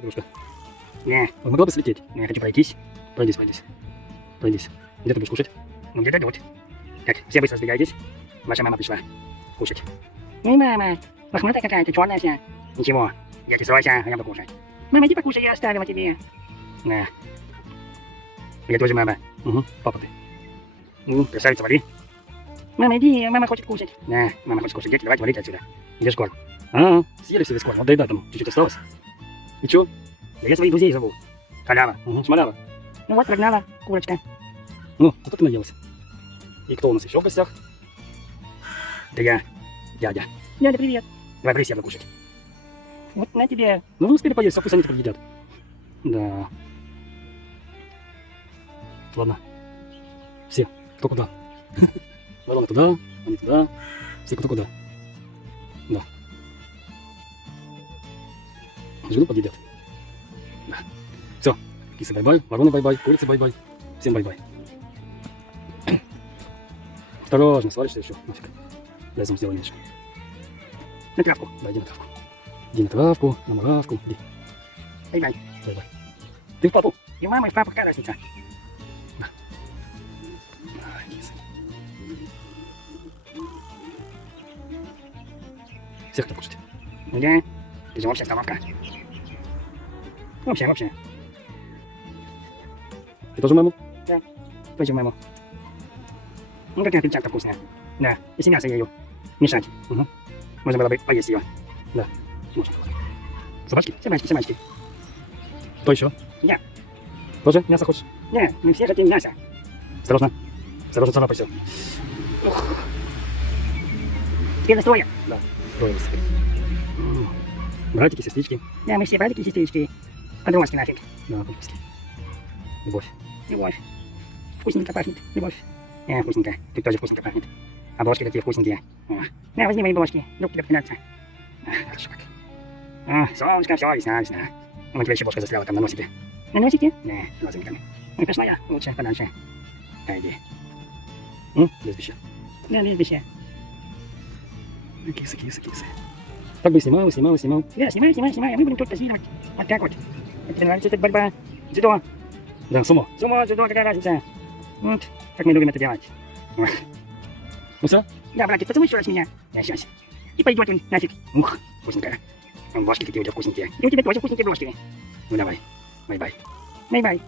подружка. Не, Могла бы слететь. я хочу пройтись. Пройдись, пройдись. Пройдись. Где ты будешь кушать? Ну, где-то тут. Так, все быстро сбегайтесь. Ваша мама пришла кушать. Эй, мама, лохматая какая-то, черная вся. Ничего, я тебе сройся, а я буду кушать. Мама, иди покушай, я оставила тебе. На. Я тоже мама. Угу, папа ты. Ну, красавица, вали. Мама, иди, мама хочет кушать. На, мама хочет кушать. Дети, давайте валите отсюда. Где школа? А, съели все весь корм. Вот доедай там, чуть-чуть осталось. И чё? Да я своих друзей зову. Халява. Угу, шмалява. Ну вот, прогнала, курочка. Ну, зато ты наелась. И кто у нас еще в гостях? Да я. Дядя. Дядя, привет. Давай, брысь, я буду кушать. Вот на тебе. Ну вы успели поесть, а пусть они теперь едят. Да. Ладно. Все, кто куда. Вороны туда, они туда. Все кто куда. Да. Жду подъедят. Да. Все. Кисы бай-бай, вороны бай-бай, курицы бай-бай. Всем бай-бай. Осторожно, свалишься еще. Нафиг. Дай сам сделай меньше. На травку. Да, иди на травку. Иди на травку, на муравку. Иди. Бай-бай. Бай-бай. Ты в папу. И мама, и папа, какая разница? Ай, кисы. Всех хотят кушать. Да. Ты же общая столовка. Общая. Ты тоже маму? Тоже маму. Ну, какая печатка вкусная. Да, если мясо ею мешать. Угу. Можно было бы поесть ее. Да. Можно. Собачки? Собачки. Кто еще? Я. Тоже мясо хочешь? Не, мы все хотим мясо. Осторожно. Осторожно, царапайся. Теперь настроя. Да. Трое вас теперь. Братики, сестрички. Да, мы все братики и сестрички. Подростки нафиг. Да, по-русски. Любовь. Любовь. Вкусненько пахнет. Любовь. Вкусненько. Тут тоже вкусненько пахнет. А бложки такие вкусненькие. На, возьми мои бложки. Вдруг тебе понравится. Хорошо как. Солнышко, все, весна. У тебя еще бложка застряла там на носике. На носике? Не, глазами. Ну, пошла я. Лучше подальше. Иди. Лесбище. Да, лесбище. Кисы, кисы, кисы. Так бы и снимал. Да, снимай, а мы будем тут позировать. Вот так вот. А тебе нравится эта борьба? Дзюдо. Да, сумо. Сумо, дзюдо, какая разница? Вот, как мы любим это делать. Ну все? Да, братик, поцелуй еще раз меня. Да, сейчас. И пойдет он нафиг. Ух, вкусненькая. Бложки какие у тебя вкусненькие. И у тебя тоже вкусненькие бложки. Ну давай. Бай-бай. Бай-бай.